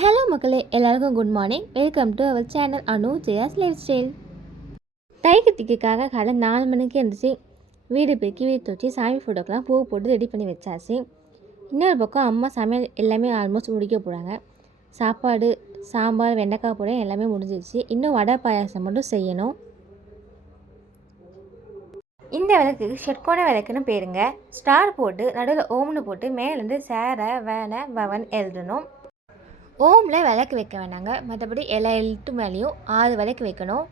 Hello மக்களே, எல்லாருக்கும் good morning. Welcome to our channel Anu Jaya's lifestyle. தைக்கத்திக்காக காலை 4 மணிக்கு எழுந்துச்சு வீடு பெருக்கி வீடு துவச்சி சாமி ஃபோட்டோக்கெலாம் பூ போட்டு ரெடி பண்ணி வச்சாச்சு. இன்னொரு பக்கம் அம்மா சமையல் எல்லாமே ஆல்மோஸ்ட் முடிக்க போகிறாங்க. சாப்பாடு, சாம்பார், வெண்டைக்காய் போட எல்லாமே முடிஞ்சிருச்சு. இன்னும் வடை பாயாசம் மட்டும் செய்யணும். இந்த விளக்குக்கு ஷட்கோண விளக்குன்னு பேருங்க. ஸ்டார் போட்டு நடுவில் ஓம்னு போட்டு மேலேருந்து சேர வேன பவன் எழுதணும். ஓமில் விளக்கு வைக்க வேணாங்க. மற்றபடி எல்லா எழுத்து மேலேயும் 6 விளக்கு வைக்கணும்.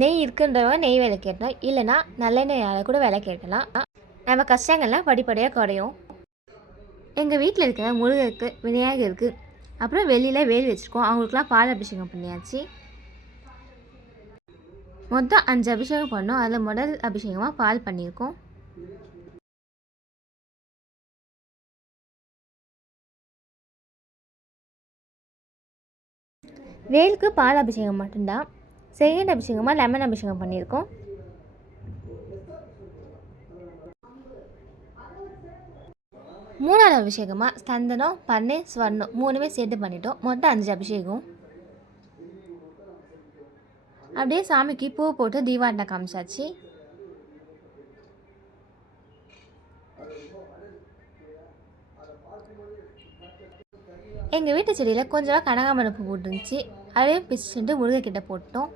நெய் இருக்குன்றவங்க நெய் விளக்கு ஏற்றணும், இல்லைனா நல்லெண்ணெயால் கூட விளக்கு ஏற்றலாம். நம்ம கஷ்டங்கள்லாம் படிப்படியாக குறையும். எங்கள் வீட்டில் இருக்கிற முருகருக்கு, விநாயகருக்கு, அப்புறம் வெளியில் வேல் வச்சுருக்கோம். அவங்களுக்குலாம் பால் அபிஷேகம் பண்ணியாச்சு. மொத்தம் 5 அபிஷேகம் பண்ணோம். அதில் முதல் அபிஷேகமாக பால் பண்ணியிருக்கோம். வேலுக்கு பால் அபிஷேகம் மட்டும்தான். செகண்ட் அபிஷேகமாக லெமன் அபிஷேகம் பண்ணியிருக்கோம். மூணாவது அபிஷேகமாக சந்தனம், பன்னீர், ஸ்வர்ணம் 3மே சேர்த்து பண்ணிட்டோம். மொத்தம் 5 அபிஷேகம். அப்படியே சாமிக்கு பூ போட்டு தீபாவளி காமிச்சாச்சு. எங்கள் வீட்டு செடியில் கொஞ்சமாக கனகாமரம் பூ போட்டுருந்துச்சு. அதையும் பிச்சுட்டு முருகைக்கிட்ட போட்டோம்.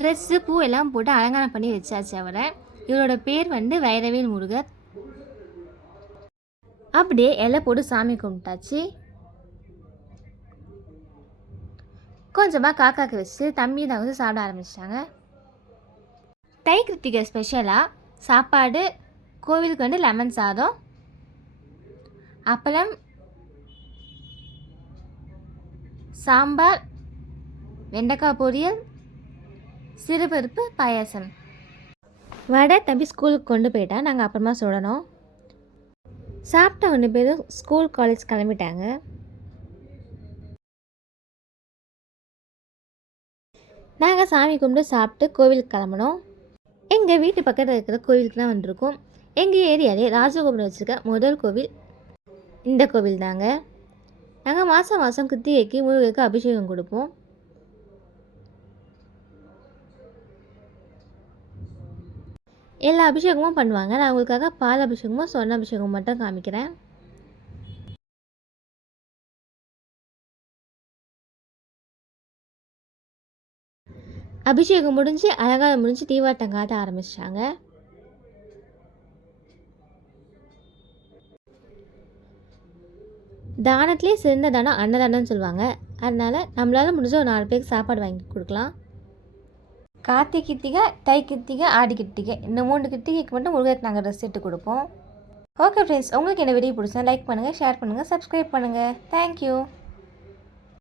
ட்ரெஸ்ஸு பூ எல்லாம் போட்டு அலங்காரம் பண்ணி வச்சாச்சு. அவரை இவரோட பேர் வைரவேல் முருகர். அப்படியே இலை போட்டு சாமி கும்பிட்டாச்சு. கொஞ்சமாக காக்காக்கு வச்சு தம்பி தான் வந்து சாப்பிட ஆரம்பிச்சிட்டாங்க. தை கிருத்திகை ஸ்பெஷலாக சாப்பாடு, கோவிலுக்கு லெமன் சாதம், அப்பளம், சாம்பார், வெண்டைக்காய் பொரியல், சிறுபருப்பு பாயாசம். வடை தம்பி ஸ்கூலுக்கு கொண்டு போயிட்டா. நாங்கள் அப்புறமா சுடணும். சாப்பிட்ட 2 பேரும் ஸ்கூல் காலேஜ் கிளம்பிட்டாங்க. நாங்கள் சாமி கும்பிட்டு சாப்பிட்டு கோவிலுக்கு கிளம்பணும். எங்கள் வீட்டு பக்கத்தில் இருக்கிற கோவிலுக்கு தான் வந்திருக்கோம். எங்கள் ஏரியாலே ராஜகோபுரம் வச்சுருக்க முதல் கோவில் இந்த கோவில் தாங்க. நாங்கள் மாதம் கிருத்திகைக்கு முருகருக்கு அபிஷேகம் கொடுப்போம். எல்லா அபிஷேகமும் பண்ணுவாங்க. நான் உங்களுக்காக பால் அபிஷேகமும் சொன்ன அபிஷேகம் மட்டும் காமிக்கிறேன். அபிஷேகம் முடிஞ்சு அலங்காரம் முடிஞ்சு தீபாட்டம் காட்ட ஆரம்பிச்சிட்டாங்க. தானத்திலே சிறந்த தானம் அன்னதானம்னு சொல்லுவாங்க. அதனால் நம்மளால் முடிஞ்ச ஒரு 4 பேருக்கு சாப்பாடு வாங்கி கொடுக்கலாம். கார்த்திகை கிருத்திகை, தை கிருத்திகை, ஆடி கிருத்திகை, இந்த 3 கிருத்திகைக்கு மட்டும் முருகருக்கு நாங்கள் ட்ரெஸ் எடுத்து கொடுப்போம். ஓகே ஃப்ரெண்ட்ஸ், உங்களுக்கு என்ன வீடியோ பிடிச்சா லைக் பண்ணுங்கள், ஷேர் பண்ணுங்கள், சப்ஸ்கிரைப் பண்ணுங்கள். தேங்க்யூ.